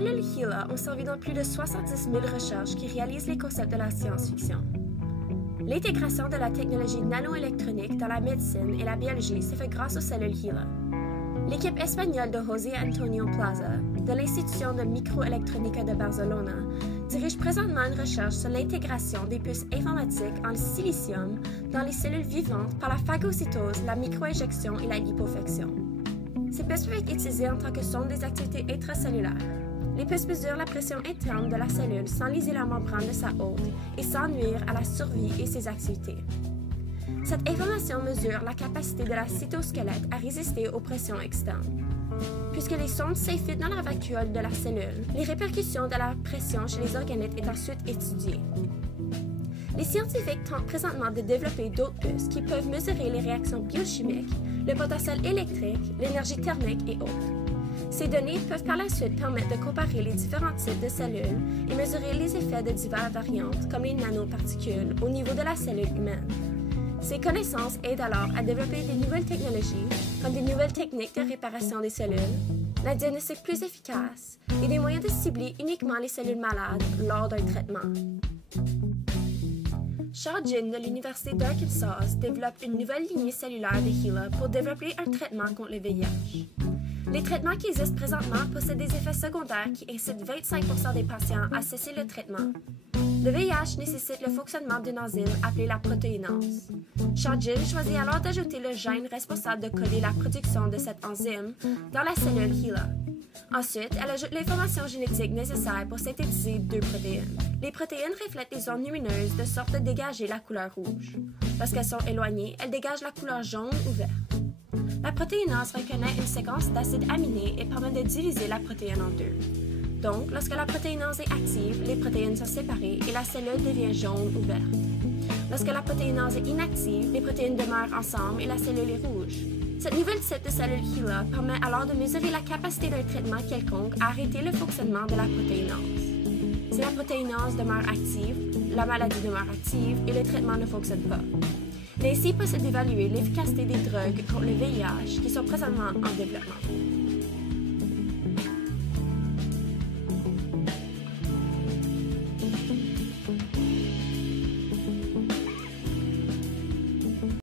Les HeLa ont servi dans plus de 70 000 recherches qui réalisent les concepts de la science-fiction. L'intégration de la technologie nanoélectronique dans la médecine et la biologie s'est faite grâce aux cellules HeLa. L'équipe espagnole de José Antonio Plaza, de l'Institution de Microelectrónica de Barcelona, dirige présentement une recherche sur l'intégration des puces informatiques en silicium dans les cellules vivantes par la phagocytose, la microinjection et la liposuction. Ces puces peuvent être utilisées en tant que sonde des activités intracellulaires. Les puces mesurent la pression interne de la cellule sans liser la membrane de sa hôte et sans nuire à la survie et ses activités. Cette information mesure la capacité de la cytosquelette à résister aux pressions externes. Puisque les sondes s'infiltrent dans la vacuole de la cellule, les répercussions de la pression chez les organettes est ensuite étudiées. Les scientifiques tentent présentement de développer d'autres puces qui peuvent mesurer les réactions biochimiques, le potentiel électrique, l'énergie thermique et autres. Ces données peuvent par la suite permettre de comparer les différents types de cellules et mesurer les effets de diverses variantes, comme les nanoparticules, au niveau de la cellule humaine. Ces connaissances aident alors à développer des nouvelles technologies, comme des nouvelles techniques de réparation des cellules, la diagnostic plus efficace et des moyens de cibler uniquement les cellules malades lors d'un traitement. Shao Jin de l'Université d'Arkansas développe une nouvelle lignée cellulaire de HeLa pour développer un traitement contre le VIH. Les traitements qui existent présentement possèdent des effets secondaires qui incitent 25% des patients à cesser le traitement. Le VIH nécessite le fonctionnement d'une enzyme appelée la protéinase. Shao Jin choisit alors d'ajouter le gène responsable de coder la production de cette enzyme dans la cellule HeLa. Ensuite, elle ajoute l'information génétique nécessaire pour synthétiser deux protéines. Les protéines reflètent les ondes lumineuses de sorte de dégager la couleur rouge. Lorsqu'elles sont éloignées, elles dégagent la couleur jaune ou verte. La protéinase reconnaît une séquence d'acides aminés et permet de diviser la protéine en deux. Donc, lorsque la protéinase est active, les protéines sont séparées et la cellule devient jaune ou verte. Lorsque la protéinase est inactive, les protéines demeurent ensemble et la cellule est rouge. Cette nouvelle type de cellule HeLa permet alors de mesurer la capacité d'un traitement quelconque à arrêter le fonctionnement de la protéinase. Si la protéinase demeure active, la maladie demeure active et le traitement ne fonctionne pas. Il est ainsi possible d'évaluer l'efficacité des drogues contre le VIH qui sont présentement en développement.